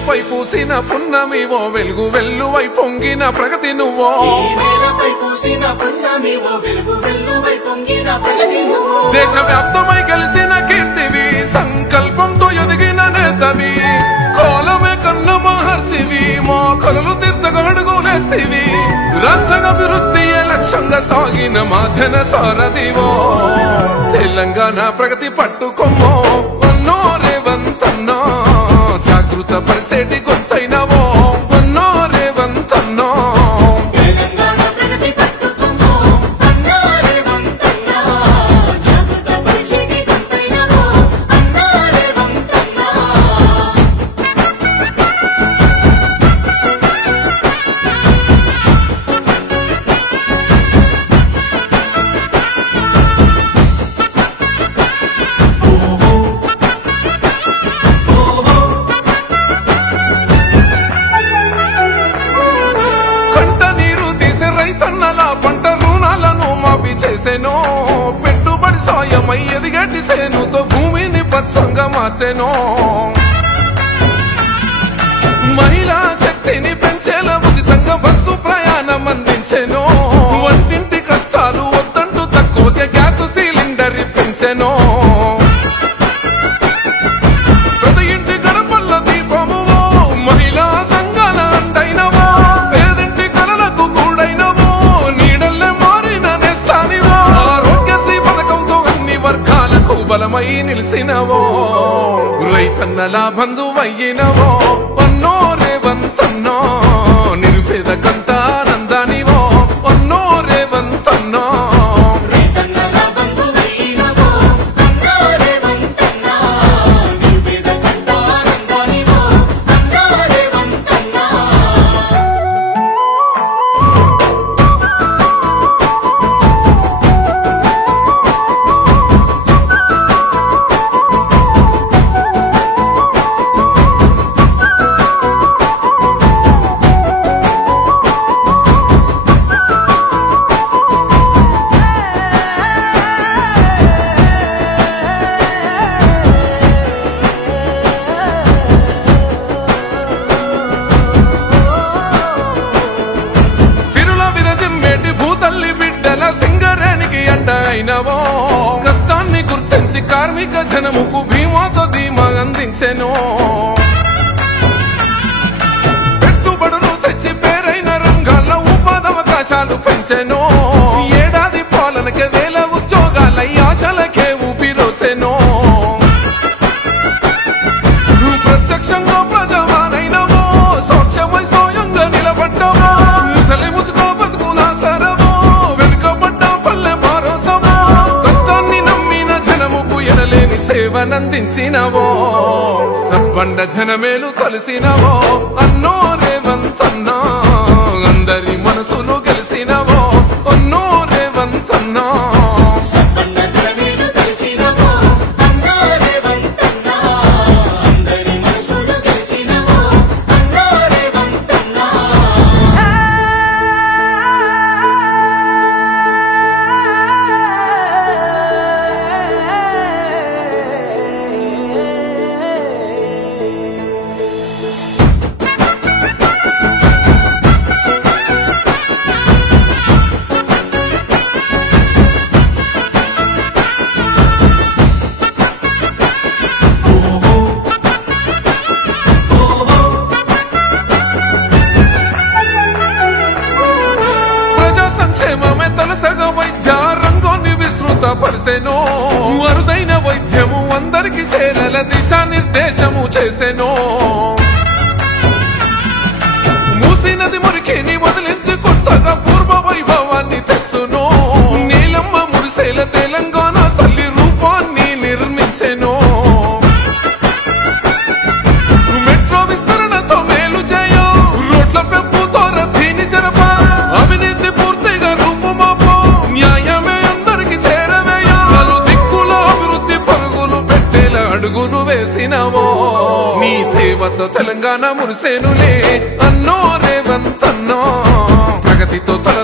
నేలపై పూసిన పున్నమివో వెలుగు వెల్లువై పొంగిన ప్రగతి నువ్వో దేశవ్యాప్తమై గెలిసిన కీర్తివి సంకల్పంతో ఎదిగిన నేతవి కోలమే కన్న మహర్షివి మోకలు తీర్చగడుగులేస్తివి రాష్ట్రాభివృద్ధియే లక్ష్యంగా సాగిన మా జన సారథివో తెలంగాణ ప్రగతి పట్టుకొమ్మో అన్నో రేవంతన్నో జాగృత పరిసేటి గొంతైనవో అన్నో రేవంతన్నో పెట్టుబడి సాయమై ఎదిగటి సేనుతో భూమిని పచ్చంగా మార్చెనో మహిళా శక్తిని పెంచేలా ఉచితంగా బస్సు ప్రయాణం అందించెనో వంటింటి కష్టాలు వద్దంటూ తక్కువగా గ్యాస్ సిలిండర్ ఇప్పించెనో ప్రతి ఇంటి గడపల్ల దీపము మహిళా సంఘాల అండైనవో పేదింటి కలలకు కూడైనవో నీడల్లే మారిన నేస్తానివో ఆరోగ్యశ్రీ పథకంతో అన్ని వర్గాలకు బలమై నిలిసినవో రైతన్నల బంధువయ్యినవో అన్నో రేవంతన్నో నిరుపేద కంట ఆనందానివో అన్నో రేవంతన్నో సింగరేనికి అండ అయినవో కష్టాన్ని గుర్తించి కార్మిక జనముకు భీమాతో ధీమా అందించెనో పెట్టుబడులు తెచ్చి పేరైన రంగాల్లో ఉపాధవకాశాలు పెంచెనో ఏడాది పాలనకే వేల ఉద్యోగాల ఆశలకే ఊపిరోసెనో ప్రత్యక్షంగా ప్రజావానైనవో సౌఖ్యమై స్వయంగా నిలబడ్డవో ముసలి ముతుకో బతుకులా సరవో సేవనందించినవో సబ్బండ జనమేలు కలిసినవో అన్నో రేవంతన్నో అందరి మనసులు గెలిసినవో అన్నో రేవంతన్నో అరుదైన వైద్యము అందరికి చేరల దిశానిర్దేశము చేసెనో మూసినది మురికిని వదిలించి కొత్తగా పూర్వ వైభవాన్ని తెచ్చునో నీలమ్మ మురిసేల తెలంగాణ తల్లి రూపాన్ని నిర్మించెనో మెట్రో విస్తరణతో మేలు చేయ రోడ్ల పెంపుతో రద్దీని జరప అవినీతి పూర్తిగా రూపుమాపో న్యాయమే అందరికి చేరవేయ దిక్కుల అభివృద్ధి పరుగులు పెట్టేలా అడుగులు వేసినవో నీ సేవతో తెలంగాణ మురిసేనులే అన్నో రేవంతన్నో ప్రగతితో తల